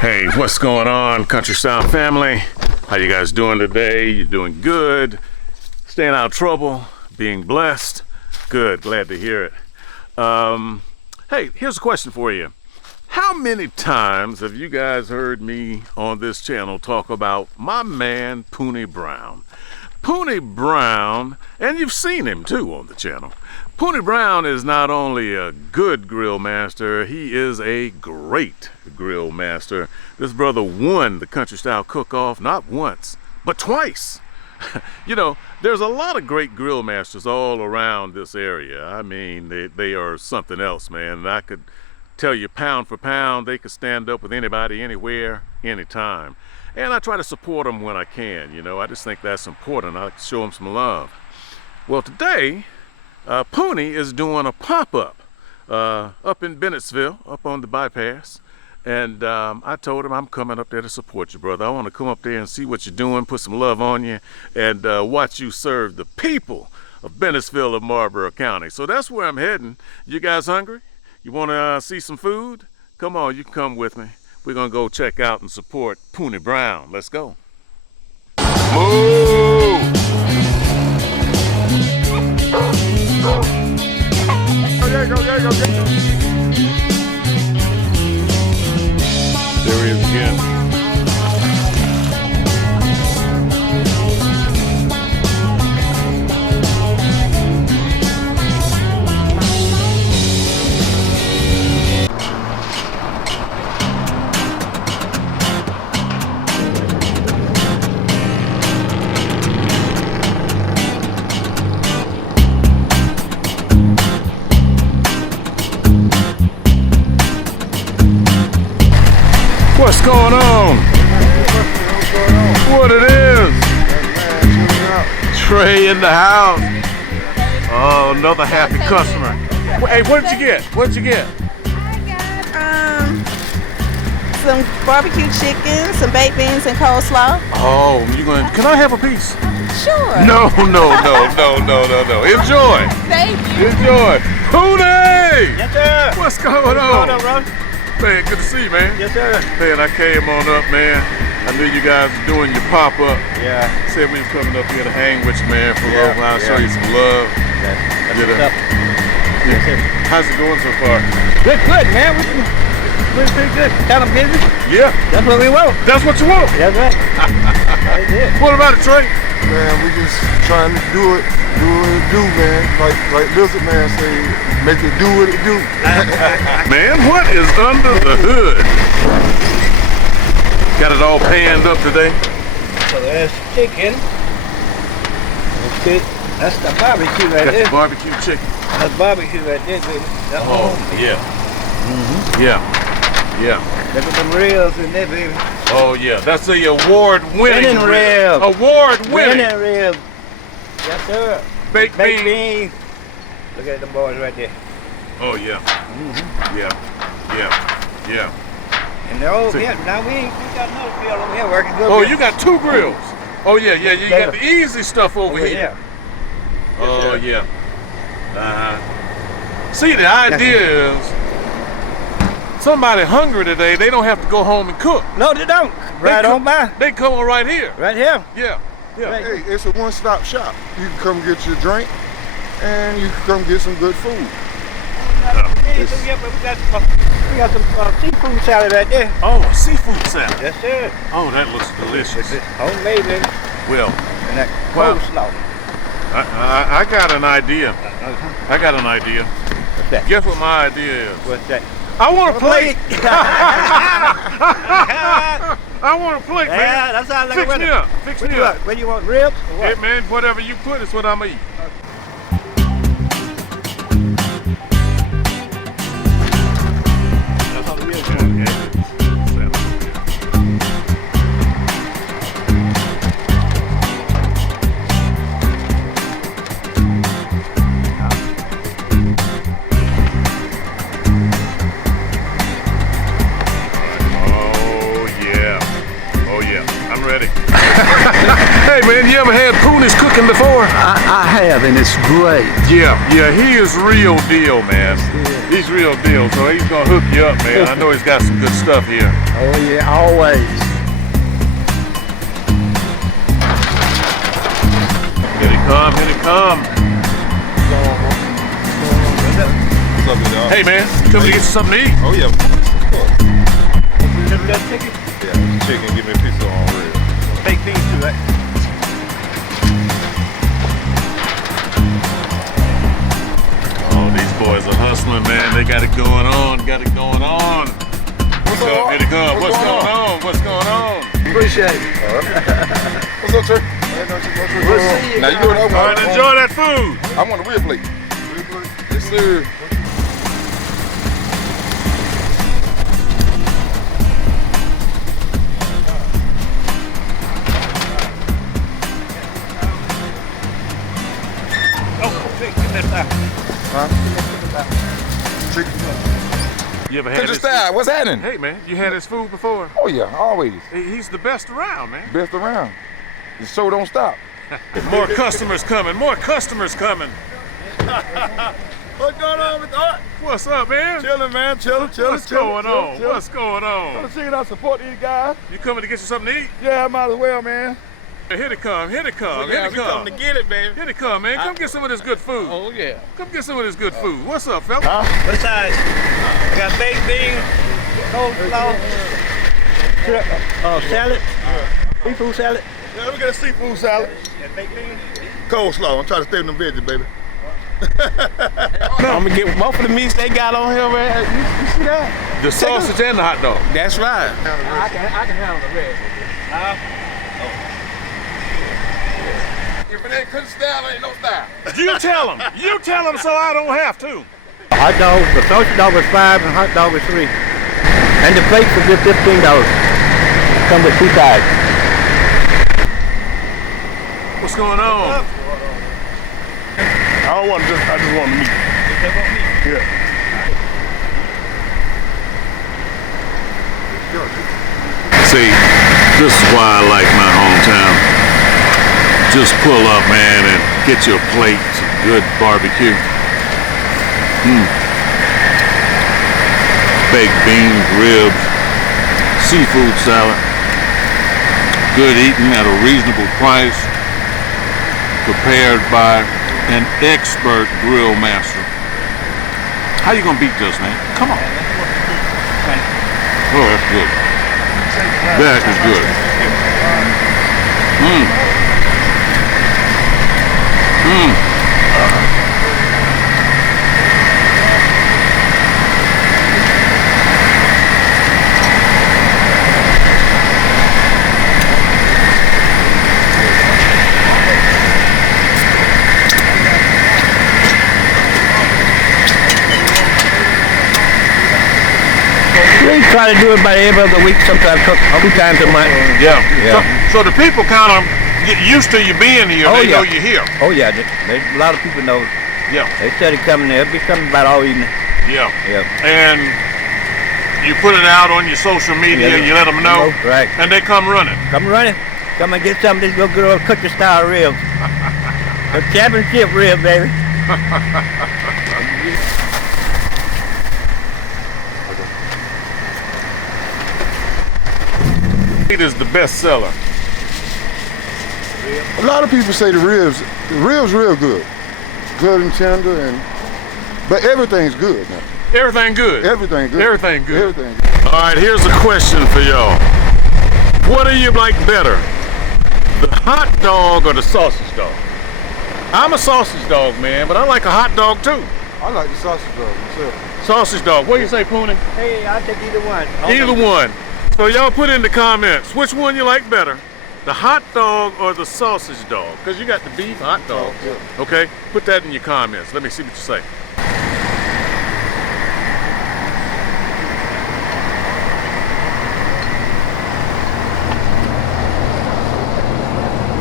Hey, what's going on, Country Style family? How you guys doing today? You doing good? Staying out of trouble? Being blessed? Good, glad to hear it. Hey, here's a question for you. How many times have you guys heard me on this channel talk about my man, Poonie Brown? Poonie Brown, and you've seen him too on the channel. Poonie Brown is not only a good grill master, he is a great grill master. This brother won the Country Style Cook-Off not once, but twice. You know, there's a lot of great grill masters all around this area. I mean, they are something else, man. And I could tell you pound for pound, they could stand up with anybody, anywhere, anytime. And I try to support them when I can, you know. I just think that's important. I like to show them some love. Well, today, Poonie is doing a pop-up up in Bennettsville, up on the bypass. And I told him I'm coming up there to support you, brother. I want to come up there and see what you're doing, put some love on you, and watch you serve the people of Bennettsville of Marlboro County. So that's where I'm heading. You guys hungry? You want to see some food? Come on, you can come with me. We're going to go check out and support Poonie Brown. Let's go. Move! There he is again. What's going on? What it is? Trey in the house. Oh, another happy customer. Hey, what did you get? What did you get? I got some barbecue chicken, some baked beans, and coleslaw. Oh, you gonna? Can I have a piece? Sure. No. Enjoy. Thank you. Enjoy. Poonie! Yes, sir. What's going on? Bro? Man, good to see you, man. Yes, sir. Man, I came on up, man. I knew you guys were doing your pop-up. Yeah. Said we were coming up here to hang with you, man, for a little while, show you some love. That's Get what's up. Yes, sir. How's it going so far? Good, man. We're pretty good. Kind of busy. Yeah. That's what we want. That's what you want? That's right. That's it. What about it, Trey? Man, we just trying to do what it do, man. Like Lizard Man say, make it do what it do. Man, what is under the hood? Got it all panned up today? So that's chicken. That's good. That's the barbecue right Got there. the barbecue chicken. That's barbecue right there, baby. That's Oh, yeah. Yeah. Look at them ribs in there, baby. Oh, yeah. That's the award-winning Winning rib. Award-winning. Winning rib. Yes, sir. Baked beans. beans. Look at them boys right there. Oh, yeah. Yeah. And they're over here. Now we got another grill over here working good. Oh, you got two grills. Oh, yeah. You got the easy stuff over here. Yeah. Oh, yeah. See, the idea is somebody hungry today, they don't have to go home and cook. No, they don't. Right on by. They come on right here. Right here. Yeah. Right. Hey, it's a one-stop shop. You can come get your drink, and you can come get some good food. Yeah, but we got some seafood salad right there. Oh, a seafood salad. Yes, sir. Oh, that looks delicious. It's homemade, baby. Well, And that Wow. coleslaw. I got an idea. What's that? Guess what my idea is? What's that? I want a plate. I want a plate, man. Yeah, that's how I like it. Fix me up. Fix me up. Where you want ribs or what? Hey, man, whatever you put is what I'm eating. That's how the real going. Oh yeah, I'm ready. Hey man, you ever had Poonie's cooking him before? I have, and it's great. Yeah, he is real deal, man. He's real deal, so he's gonna hook you up, man. I know he's got some good stuff here. Oh yeah, always. Here he come, here he come. What's up, y'all? Hey, man, coming to get you something to eat? Oh, yeah. Remember that chicken? Yeah, chicken, give me a piece of on rib. Baked beans too, right? Oh, these boys are hustling, man. They got it going on, What's up? Here they come. What's going on? What's going on? Appreciate it. What's up, sir? We'll see you. Now, you know what I All want? right, enjoy that food. I want a rib plate. Yes, sir. Chicken. You ever had Country his style, what's happening? Hey, man, you had his food before? Oh, yeah, always. He's the best around, man. Best around. The show don't stop. More customers coming. More customers coming. What's going on with that? What's up, man? Chilling, man. Chilling. What's going on? What's going on? Chicken, I support these guys. You coming to get you something to eat? Yeah, I might as well, man. Here they come. Here they come. Here Yeah, they we come. coming to get it, baby. Here they come, man. Come get some of this good food. Oh yeah. Come get some of this good food. What's up, fella? What size? I got baked beans, coleslaw, salad, seafood salad. Yeah, we got a seafood salad. And baked beans. Coleslaw. I'm trying to stay with them veggies, baby. I'm gonna get both of the meats they got on here, man. You see that? The sausage and the hot dog. That's right. I can handle the red. If it ain't country style, it ain't no style. You tell them. You tell them so I don't have to. Hot dog, the sausage dog was $5 and hot dog was $3. And the plates will be $15. Come with 2 sides. What's going on? I don't want just, I just want meat. Yeah. See, this is why I like my hometown. Just pull up, man, and get your plate of good barbecue. Baked beans, ribs, seafood salad. Good eating at a reasonable price. Prepared by an expert grill master. How you gonna beat this, man? Come on. Oh, that's good. That is good. We try to do it about every other week, sometimes 2 times a month. Yeah. Yeah. So the people kind of get used to you being here. Oh, They yeah. know you're here. Oh yeah, a lot of people know. Yeah. They started coming there. They'll be coming about all evening. Yeah. Yeah. And you put it out on your social media, Yeah. you let them know, Right. and they come running. Come running. Come and get some of these little good old country style ribs. The championship rib, baby. It is the best seller. A lot of people say the ribs real good. Good and tender, but everything's good now. Everything good. Everything good. Everything good. Everything good. All right, here's a question for y'all. What do you like better? The hot dog or the sausage dog? I'm a sausage dog, man, but I like a hot dog too. I like the sausage dog myself. Sausage dog. What do you say, Poonie? Hey, I'll take either one. Either one. So y'all put in the comments which one you like better, the hot dog or the sausage dog? Because you got the beef hot dog. Yeah. Okay, put that in your comments. Let me see what you say.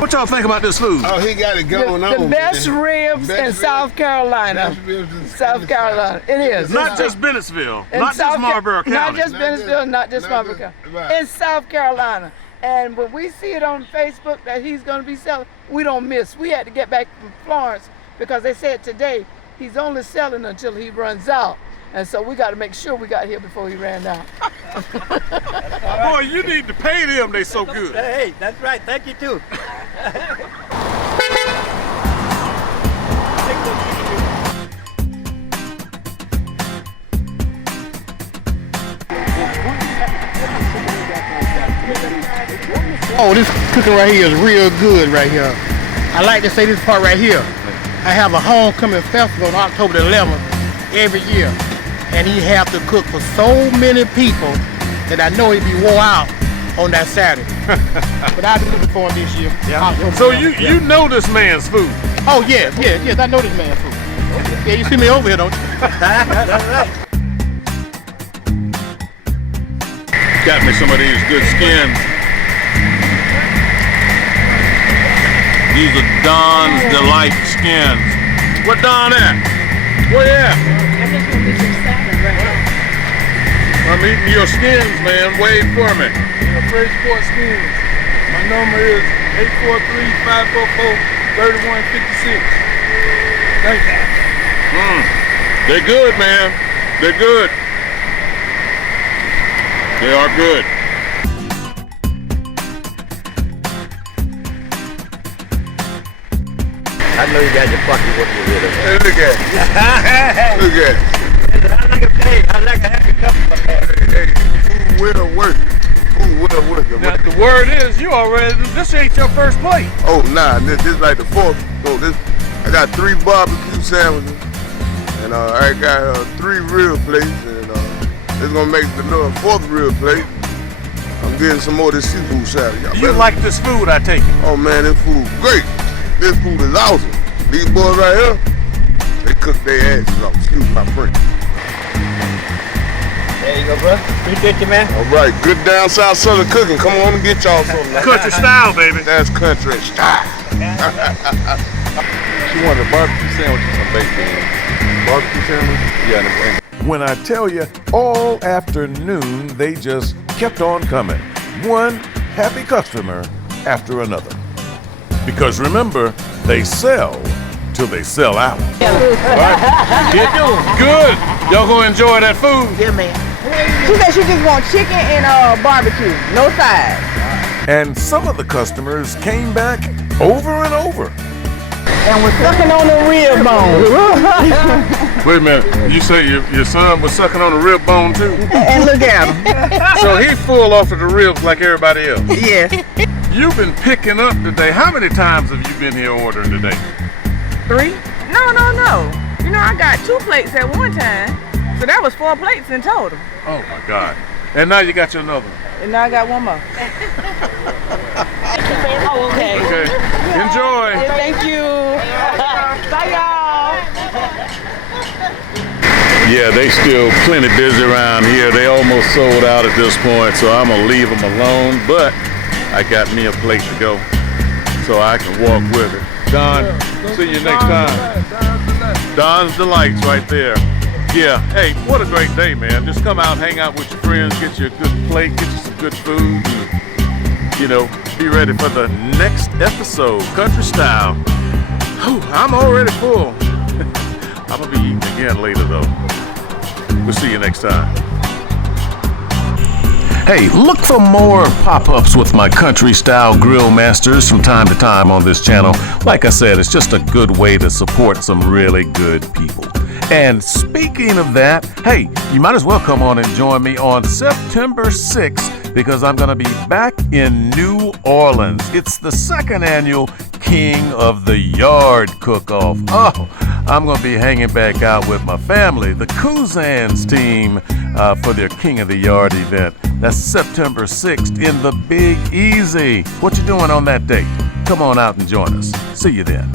What y'all think about this food? Oh, he got it going on. The best man. ribs Best in ribs. South Carolina. Best ribs in South Carolina. It is. Not just Bennettsville, In not South just Marlboro Not County. just Bennettsville, not just Marlboro County. right. In South Carolina. And when we see it on Facebook that he's going to be selling, we don't miss. We had to get back from Florence because they said today he's only selling until he runs out. And so we got to make sure we got here before he ran out. Boy, you need to pay them. They so good. Hey, that's right. Thank you too. Oh, this cooking right here is real good right here. I like to say this part right here. I have a homecoming festival on October the 11th every year. And he have to cook for so many people that I know he'd be wore out on that Saturday. But I'll be looking for him this year. Yeah. So you know this man's food? Oh, yes, I know this man's food. Yeah, you see me over here, don't you? That's right. Got me some of these good skins. These are Don's Delight skins. Where Don at? Where you at? I just want to get some salad right now. I'm eating your skins, man. Wait for me. Fresh Sport Skins. My number is 843-544-3156. Thank you. They're good, man. They're good. They are good. I know you guys are fucking with me with it. Hey, look at it. Look at it. I like a happy customer. Hey, food well worth it. Food well worth it. Now, the word is you already, this ain't your first plate. Oh, nah, this is like the fourth. So I got 3 barbecue sandwiches, and I got 3 real plates, and it's gonna make the little 4th real plate. I'm getting some more of this seafood salad. You like this food, I take it. Oh man, this food great. This food is awesome. These boys right here, they cook their asses off. Excuse my French. There you go, bro. Appreciate you, man. All right, good down south southern cooking. Come on and get y'all something. Country style, baby. That's country style. She wanted a barbecue sandwich and some baked beans. Barbecue sandwich? Yeah, When I tell you, all afternoon they just kept on coming. One happy customer after another. Because remember, they sell till they sell out. Good. Y'all gonna enjoy that food? Yeah, man. She said she just want chicken and barbecue, no sides. And some of the customers came back over and over. And we're sucking on the rib bone. Wait a minute. You say your son was sucking on the rib bone too? And look at him. So he full off of the ribs like everybody else. Yes. You've been picking up today. How many times have you been here ordering today? 3? No. You know, I got 2 plates at one time. So that was 4 plates in total. Oh my God. And now you got your another one. And now I got one more. Oh, okay. Okay. Enjoy. Thank you. Bye, y'all. Yeah, they still plenty busy around here. They almost sold out at this point, so I'm gonna leave them alone, but I got me a plate to go, so I can walk with it. Don, see you next time. Don's Delights right there. Yeah, hey, what a great day, man. Just come out, hang out with your friends, get you a good plate, get you some good food, and, you know, be ready for the next episode, Country Style. Whew, I'm already full. I'm gonna be eating again later though. We'll see you next time. Hey, look for more pop-ups with my country style grill masters from time to time on this channel. Like I said, it's just a good way to support some really good people. And speaking of that, hey, you might as well come on and join me on September 6th because I'm gonna be back in New Orleans. It's the 2nd annual King of the Yard cook-off. Oh, I'm gonna be hanging back out with my family, the Cousins team, for their King of the Yard event. That's September 6th in the Big Easy. What you doing on that date? Come on out and join us. See you then.